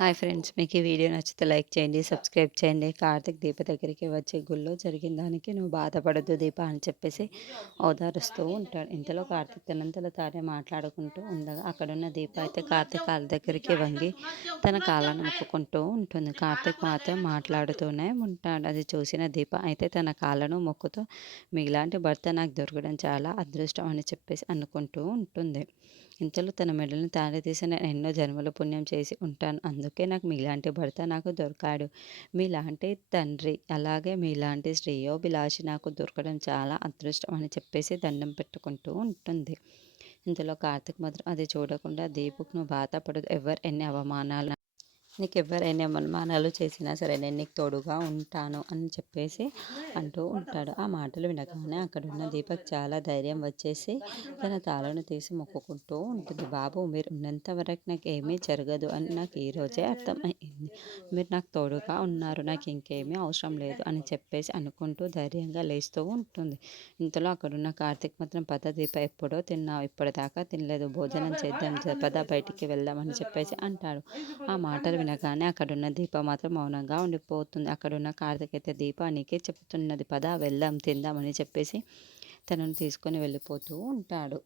Hi friends, మీకు ఈ video నచ్చితే లైక్ చేయండి, సబ్స్క్రైబ్ చేయండి. కార్తీక్ దీప దగ్గరికి వచ్చి గుళ్ళో జరిగిన దానికి నువ్వు బాధపడొద్దు దీప అని చెప్పేసి ఓదారుస్తూ ఉంటాడు. ఇంతలో కార్తీక్ తనంతలో తానే మాట్లాడుకుంటూ ఉండగా అక్కడున్న దీప అయితే కార్తీక్ కాళ్ళ దగ్గరికి వంగి తన కాళ్ళను మొక్కుకుంటూ ఉంటుంది. కార్తీక్ మాత్రం మాట్లాడుతూనే ఉంటాడు. అది చూసిన దీప అయితే తన కాళ్ళను మొక్కుతూ మీలాంటి భర్త నాకు దొరకడం చాలా అదృష్టం అని చెప్పేసి అనుకుంటూ ఉంటుంది. ఇంతలో తన మెడలను తాళి తీసి నేను ఎన్నో జన్మల పుణ్యం చేసి ఉంటాను. అందుకే నాకు మీలాంటి భర్త నాకు దొరికాడు. మీలాంటి తండ్రి, అలాగే మీలాంటి శ్రేయోభిలాషి నాకు దొరకడం చాలా అదృష్టం అని చెప్పేసి దండం పెట్టుకుంటూ ఉంటుంది. ఇంతలో కార్తీక్ మాత్రం అది చూడకుండా దీపుకు నువ్వు బాధపడదు. ఎవరు ఎన్ని అవమానాలు నీకెవ్వరైనా అనుమానాలు చేసినా సరే నేను నీకు తోడుగా ఉంటాను అని చెప్పేసి అంటూ ఉంటాడు. ఆ మాటలు వినగానే అక్కడున్న దీపక్ చాలా ధైర్యం వచ్చేసి తన తాళను తీసి మొక్కుకుంటూ ఉంటుంది. బాబు, మీరు ఉన్నంత వరకు నాకు ఏమీ జరగదు అని నాకు ఈరోజే అర్థమైంది. మీరు నాకు తోడుగా ఉన్నారు, నాకు ఇంకేమీ అవసరం లేదు అని చెప్పేసి అనుకుంటూ ధైర్యంగా లేస్తూ ఉంటుంది. ఇంతలో అక్కడున్న కార్తీక్ మాత్రం పద దీప, ఎప్పుడో తిన్నావు, ఇప్పటిదాకా తినలేదు, భోజనం చేద్దాం, పద బయటికి వెళ్దాం అని చెప్పేసి అంటాడు. ఆ మాటలు వినగానే అక్కడున్న దీప మాత్రం మౌనంగా ఉండిపోతుంది. అక్కడున్న కార్తీక్ అయితే దీపానికి చెప్తున్నది, పద వెళ్దాం తిందాం అని చెప్పేసి తనను తీసుకొని వెళ్ళిపోతూ ఉంటాడు.